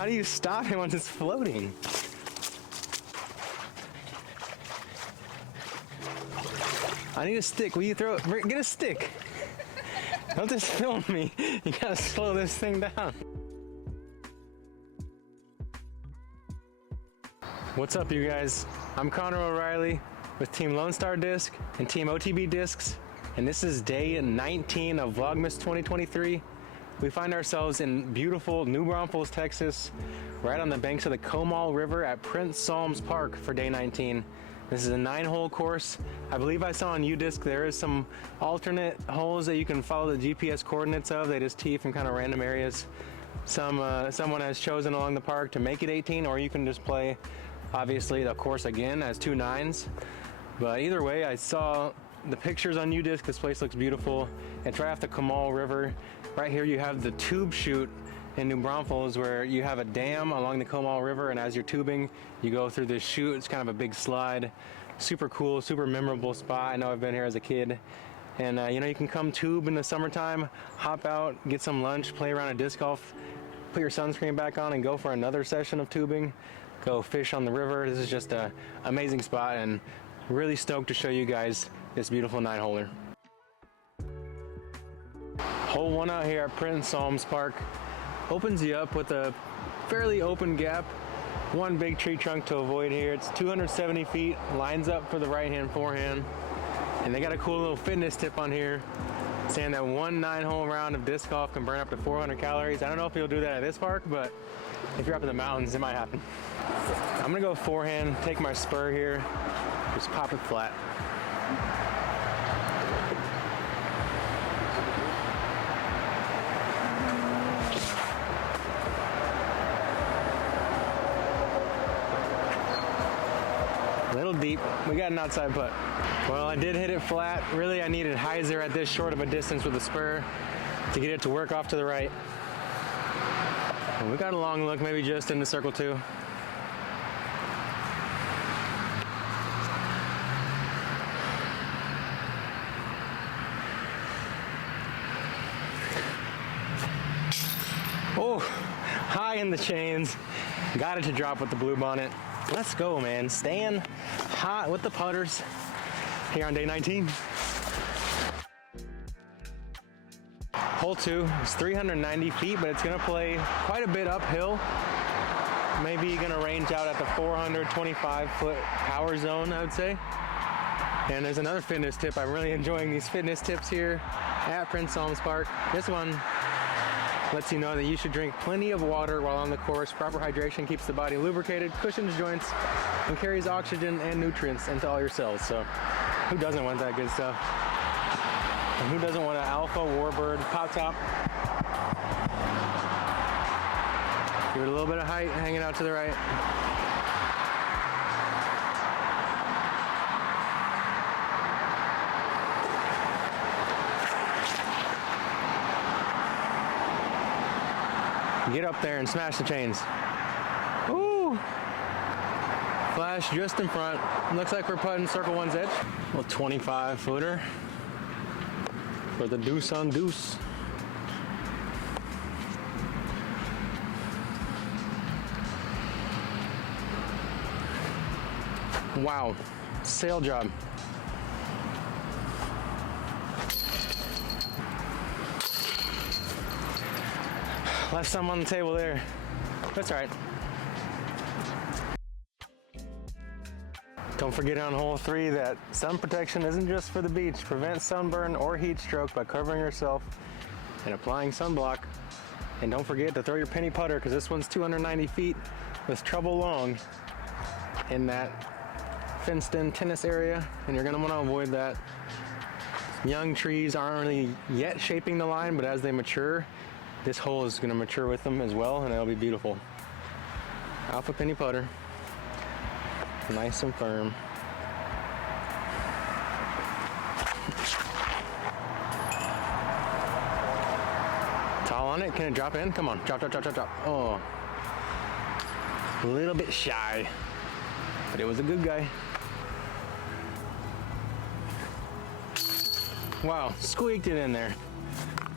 How do you stop it once it's floating? I need a stick. Will you throw it? Get a stick. Don't just film me. You gotta slow this thing down. What's up, you guys? I'm Connor O'Reilly with Team Lone Star Disc and Team OTB Discs, and this is day 19 of Vlogmas 2023. We find ourselves in beautiful New Braunfels, Texas, right on the banks of the Comal River at Solms Park for day 19. This is a 9-hole course. I believe I saw on UDisc there is some alternate holes that you can follow the GPS coordinates of. They just tee from kind of random areas. Someone has chosen along the park to make it 18, or you can just play, obviously, the course again as 2 9s. But either way, I saw the pictures on UDisc. This place looks beautiful. It's right off the Comal River. Right here you have the tube chute in New Braunfels, where you have a dam along the Comal River, and as you're tubing, you go through this chute. It's kind of a big slide. Super cool, super memorable spot. I know I've been here as a kid. And you know, you can come tube in the summertime, hop out, get some lunch, play around a disc golf, put your sunscreen back on, and go for another session of tubing. Go fish on the river. This is just an amazing spot, and really stoked to show you guys this beautiful 9-holer. Hole 1 out here at Solms Park opens you up with a fairly open gap. One big tree trunk to avoid here. It's 270 feet, lines up for the right hand forehand. And they got a cool little fitness tip on here, saying that one 9-hole round of disc golf can burn up to 400 calories. I don't know if you'll do that at this park, but if you're up in the mountains, it might happen. I'm gonna go forehand, take my spur here, just pop it flat. A little deep. We got an outside putt. Well, I did hit it flat. Really, I needed hyzer at this short of a distance with the spur to get it to work off to the right. And we got a long look, maybe just into circle 2. Oh, high in the chains. Got it to drop with the blue bonnet. Let's go, man. Staying hot with the putters here on day 19. Hole 2 is 390 feet, but it's gonna play quite a bit uphill. Maybe gonna range out at the 425-foot power zone, I would say. And there's another fitness tip. I'm really enjoying these fitness tips here at Solms Park. This one lets you know that you should drink plenty of water while on the course. Proper hydration keeps the body lubricated, cushions joints, and carries oxygen and nutrients into all your cells. So who doesn't want that good stuff? And who doesn't want an alpha warbird pop top? Give it a little bit of height, hanging out to the right. Get up there and smash the chains. Ooh! Flash just in front. Looks like we're putting circle 1's edge. A little 25-footer for the deuce on deuce. Wow, sail job. Left some on the table there. That's all right. Don't forget on hole 3 that sun protection isn't just for the beach. Prevent sunburn or heat stroke by covering yourself and applying sunblock. And don't forget to throw your penny putter, because this one's 290 feet with trouble long in that fenced-in tennis area, and you're gonna want to avoid that. Young trees aren't really yet shaping the line, but as they mature, this hole is going to mature with them as well, and it'll be beautiful. Alpha penny putter. Nice and firm. Tall on it. Can it drop in? Come on. Drop, drop, drop, drop, drop. Oh. A little bit shy, but it was a good guy. Wow. Squeaked it in there.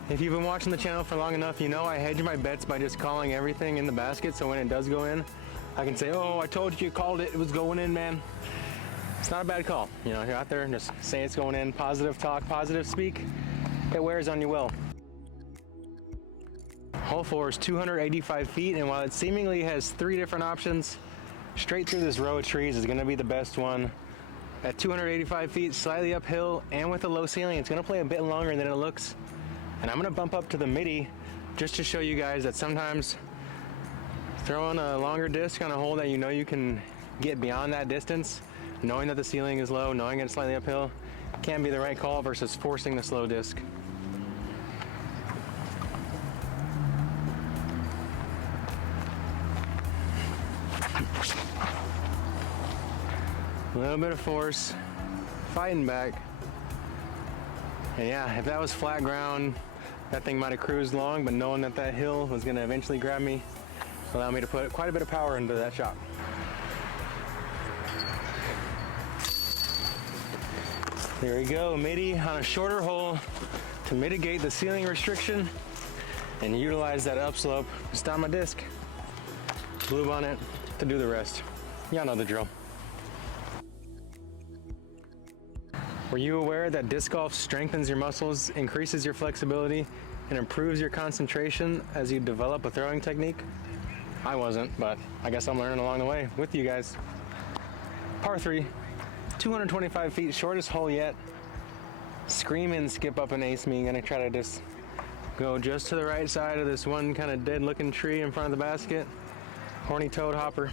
If you've been watching the channel for long enough, you know I hedge my bets by just calling everything in the basket, so when it does go in, I can say, oh, I told you called it, it was going in, man. It's not a bad call. You know, you're out there and just say it's going in, positive talk, positive speak, it wears on you well. Hole 4 is 285 feet, and while it seemingly has 3 different options, straight through this row of trees is gonna be the best one. At 285 feet, slightly uphill, and with a low ceiling, it's gonna play a bit longer than it looks. And I'm gonna bump up to the midi just to show you guys that sometimes throwing a longer disc on a hole that you know you can get beyond that distance, knowing that the ceiling is low, knowing it's slightly uphill, can be the right call versus forcing the slow disc. A little bit of force, fighting back. And yeah, if that was flat ground, that thing might have cruised long, but knowing that that hill was gonna eventually grab me, allowed me to put quite a bit of power into that shot. There we go, midi on a shorter hole to mitigate the ceiling restriction and utilize that upslope to stop my disc. Lube on it to do the rest. Y'all know the drill. Were you aware that disc golf strengthens your muscles, increases your flexibility, and improves your concentration as you develop a throwing technique? I wasn't, but I guess I'm learning along the way with you guys. Par 3, 225 feet, shortest hole yet. Scream and skip up an ace me. Gonna try to just go just to the right side of this one kind of dead looking tree in front of the basket. Horny toad hopper.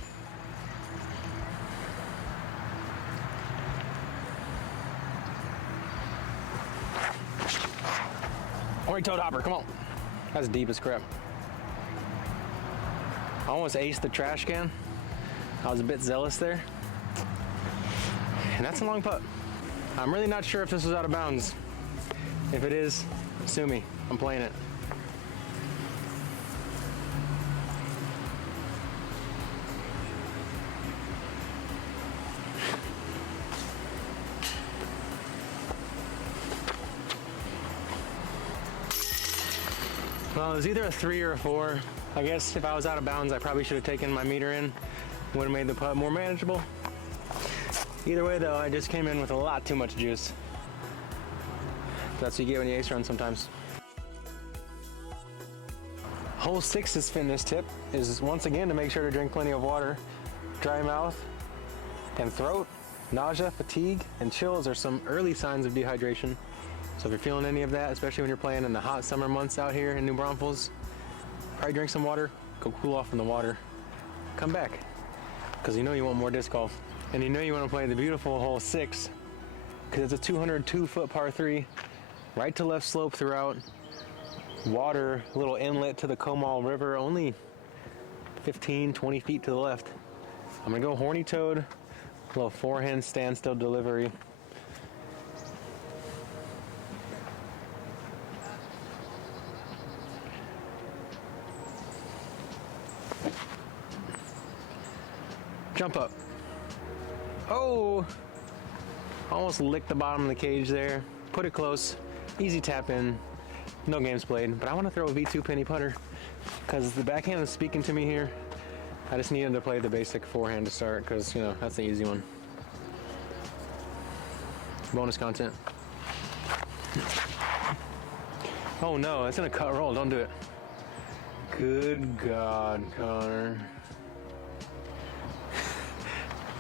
Horny toad hopper, come on. That's deep as crap. I almost aced the trash can. I was a bit zealous there. And that's a long putt. I'm really not sure if this was out of bounds. If it is, sue me. I'm playing it. Well, it was either a 3 or a 4. I guess if I was out of bounds, I probably should have taken my meter in. Would have made the putt more manageable. Either way though, I just came in with a lot too much juice. That's what you get when you ace run sometimes. Hole 6's fitness tip is once again to make sure to drink plenty of water. Dry mouth and throat, nausea, fatigue, and chills are some early signs of dehydration. So if you're feeling any of that, especially when you're playing in the hot summer months out here in New Braunfels, probably drink some water, go cool off in the water, come back, because you know you want more disc golf. And you know you want to play the beautiful hole 6, because it's a 202-foot par 3, right to left slope throughout, water, a little inlet to the Comal River, only 15, 20 feet to the left. I'm going to go horny toad, a little forehand standstill delivery. Jump up. Oh! Almost licked the bottom of the cage there. Put it close. Easy tap in. No games played. But I want to throw a V2 penny putter because the backhand is speaking to me here. I just needed to play the basic forehand to start because, you know, that's the easy one. Bonus content. Oh no, it's going to cut roll. Don't do it. Good God, Connor.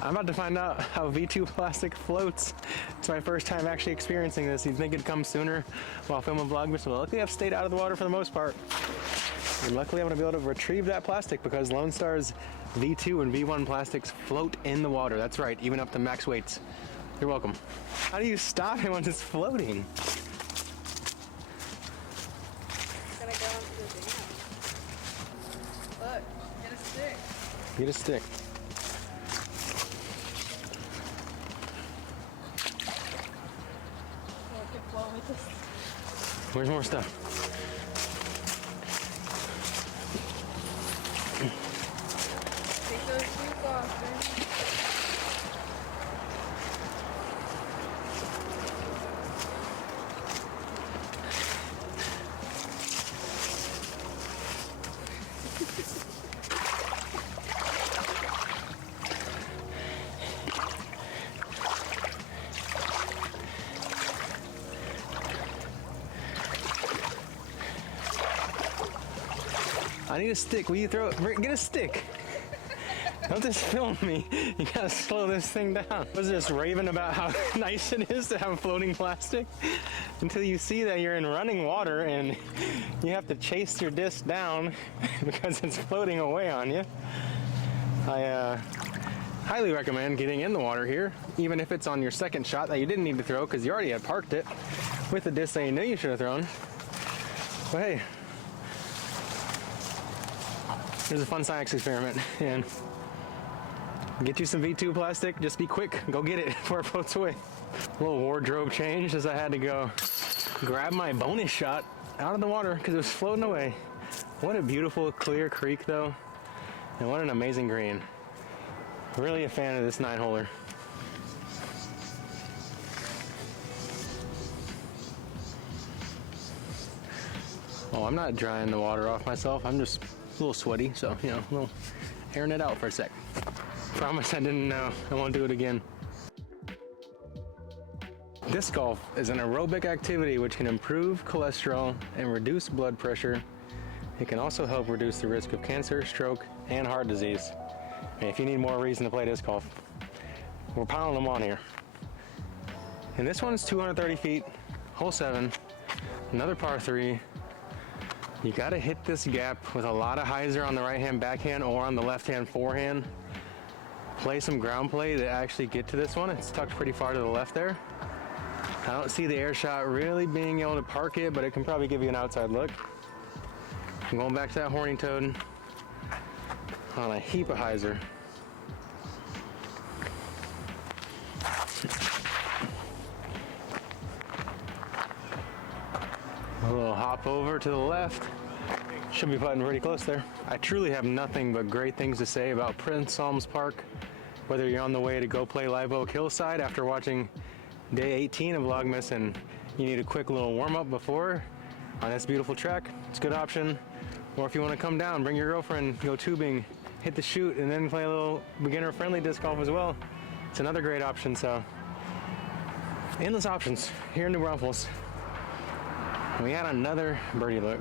I'm about to find out how V2 plastic floats. It's my first time actually experiencing this. You'd think it'd come sooner while filming Vlogmas, but luckily I've stayed out of the water for the most part. And luckily I'm gonna be able to retrieve that plastic because Lone Star's V2 and V1 plastics float in the water. That's right, even up to max weights. You're welcome. How do you stop it once it's floating? Gotta go onto the dam. Look, get a stick. Get a stick. Where's more stuff? Take those shoes off, man. need a stick. Will you throw it? Get a stick. Don't just film me. You gotta slow this thing down. I was just raving about how nice it is to have floating plastic until you see that you're in running water and you have to chase your disc down because it's floating away on you. I highly recommend getting in the water here, even if it's on your second shot that you didn't need to throw because you already had parked it with the disc that you knew you should have thrown. But hey, here's a fun science experiment, and get you some V2 plastic, just be quick, go get it before it floats away. A little wardrobe change as I had to go grab my bonus shot out of the water because it was floating away. What a beautiful clear creek though, and what an amazing green. Really a fan of this 9-holer. Oh, I'm not drying the water off myself, I'm just a little sweaty, so, you know, a little airing it out for a sec. Promise I didn't know. I won't do it again. Disc golf is an aerobic activity which can improve cholesterol and reduce blood pressure. It can also help reduce the risk of cancer, stroke, and heart disease. And if you need more reason to play disc golf, we're piling them on here. And this one's 230 feet, hole 7, another par 3. You gotta hit this gap with a lot of hyzer on the right-hand backhand or on the left-hand forehand. Play some ground play to actually get to this one. It's tucked pretty far to the left there. I don't see the air shot really being able to park it, but it can probably give you an outside look. I'm going back to that horny toad on a heap of hyzer. A little hop over to the left. Should be putting pretty close there. I truly have nothing but great things to say about Prince Solms Park. Whether you're on the way to go play Live Oak Hillside after watching day 18 of Vlogmas and you need a quick little warm-up before on this beautiful track, it's a good option. Or if you want to come down, bring your girlfriend, go tubing, hit the chute, and then play a little beginner-friendly disc golf as well, it's another great option. So, endless options here in New Braunfels. And we had another birdie look.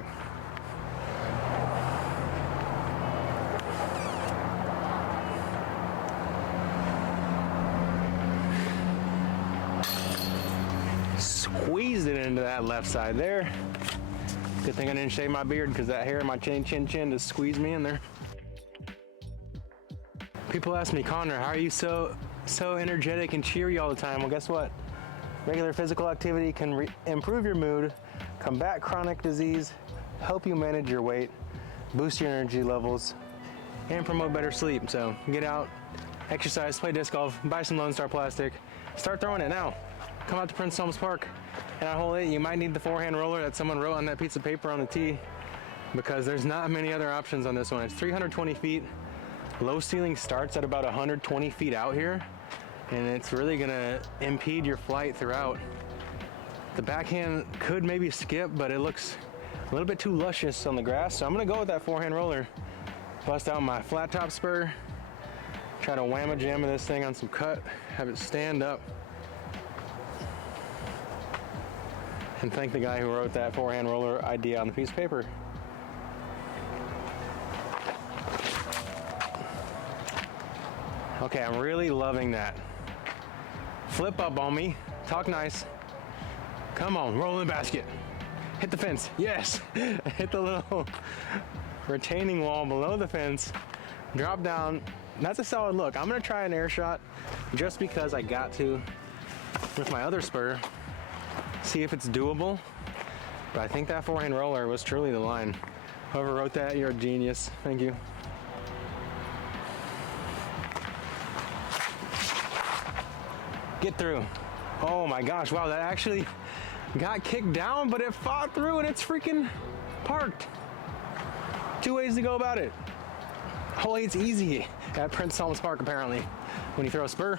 Squeezed it into that left side there. Good thing I didn't shave my beard because that hair in my chin just squeezed me in there. People ask me, Connor, how are you so energetic and cheery all the time? Well, guess what? Regular physical activity can improve your mood, combat chronic disease, help you manage your weight, boost your energy levels, and promote better sleep. So get out, exercise, play disc golf, buy some Lone Star plastic, start throwing it now. Come out to Prince Solms Park, and on hole 8, you might need the forehand roller that someone wrote on that piece of paper on the tee, because there's not many other options on this one. It's 320 feet. Low ceiling starts at about 120 feet out here, and it's really gonna impede your flight throughout. The backhand could maybe skip, but it looks a little bit too luscious on the grass, so I'm gonna go with that forehand roller. Bust out my flat top spur, try to whamma jamma this thing on some cut, have it stand up. And thank the guy who wrote that forehand roller idea on the piece of paper. Okay, I'm really loving that. Flip up on me, talk nice. Come on, roll in the basket. Hit the fence, yes. Hit the little retaining wall below the fence. Drop down, that's a solid look. I'm gonna try an air shot just because I got to with my other spur. See if it's doable, but I think that forehand roller was truly the line. Whoever wrote that, you're a genius. Thank you. Get through. Oh my gosh, wow, that actually got kicked down, but it fought through and it's freaking parked. 2 ways to go about it. Hole 8's easy at Prince Solms Park apparently when you throw a spur.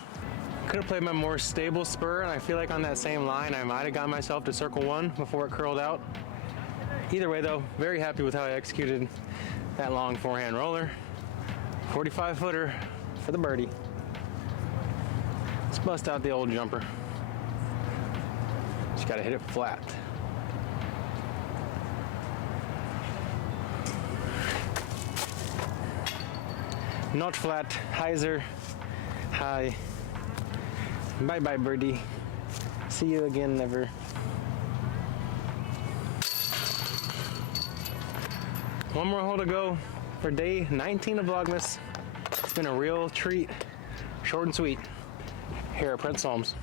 Could have played my more stable spur, and I feel like on that same line I might have got myself to circle 1 before it curled out. Either way though, very happy with how I executed that long forehand roller. 45 footer for the birdie. Let's bust out the old jumper. Just gotta hit it flat. Not flat. Hyzer. Hi. Bye bye, birdie. See you again, never. One more hole to go for day 19 of Vlogmas. It's been a real treat. Short and sweet. Here at Prince Solms.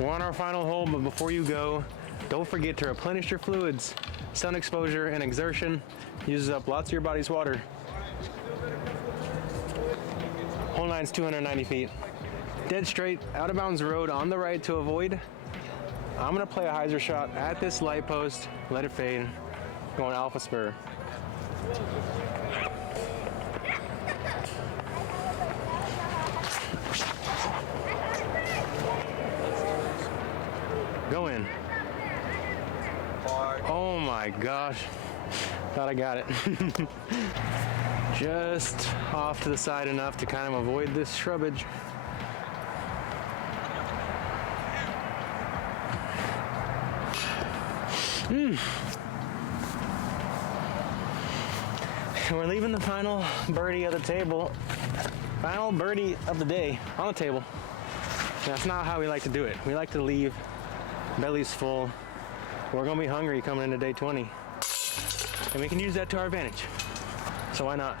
We're on our final hole, but before you go, don't forget to replenish your fluids. Sun exposure and exertion uses up lots of your body's water. Hole 9's 290 feet. Dead straight, out of bounds road on the right to avoid. I'm gonna play a hyzer shot at this light post, let it fade, going alpha spur. Go in. Oh my gosh. Thought I got it. Just off to the side enough to kind of avoid this shrubbage. We're leaving the final birdie of the table. Final birdie of the day on the table. That's not how we like to do it. We like to leave bellies full. We're gonna be hungry coming into day 20. And we can use that to our advantage. So why not?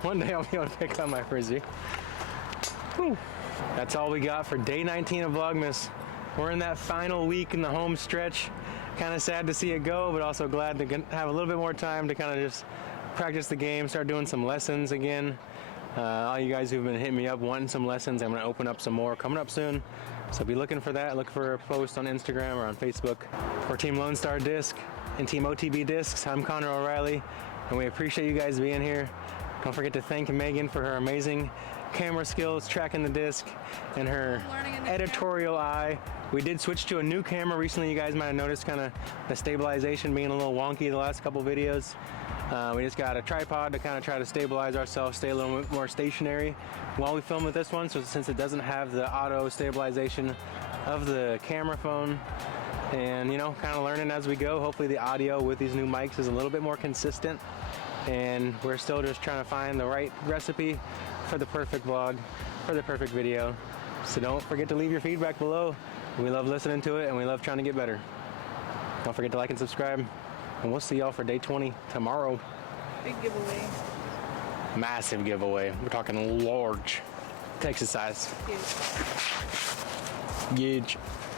One day I'll be able to pick up my frisbee. Whew. That's all we got for day 19 of Vlogmas. We're in that final week in the home stretch. Kind of sad to see it go, but also glad to have a little bit more time to kind of just practice the game, start doing some lessons again. All you guys who've been hitting me up wanting some lessons, I'm going to open up some more coming up soon. So be looking for that. Look for a post on Instagram or on Facebook. For Team Lone Star Disc and Team OTB Discs, I'm Connor O'Reilly, and we appreciate you guys being here. Don't forget to thank Megan for her amazing camera skills, tracking the disc, and her editorial eye. We did switch to a new camera recently. You guys might have noticed kind of the stabilization being a little wonky the last couple videos. We just got a tripod to kind of try to stabilize ourselves, stay a little bit more stationary while we film with this one. So since it doesn't have the auto stabilization of the camera phone, and you know, kind of learning as we go. Hopefully the audio with these new mics is a little bit more consistent, and we're still just trying to find the right recipe for the perfect vlog, for the perfect video. So don't forget to leave your feedback below. We love listening to it, and we love trying to get better. Don't forget to like and subscribe, and we'll see y'all for day 20 tomorrow. Big giveaway. Massive giveaway. We're talking large. Texas size. Huge. Huge.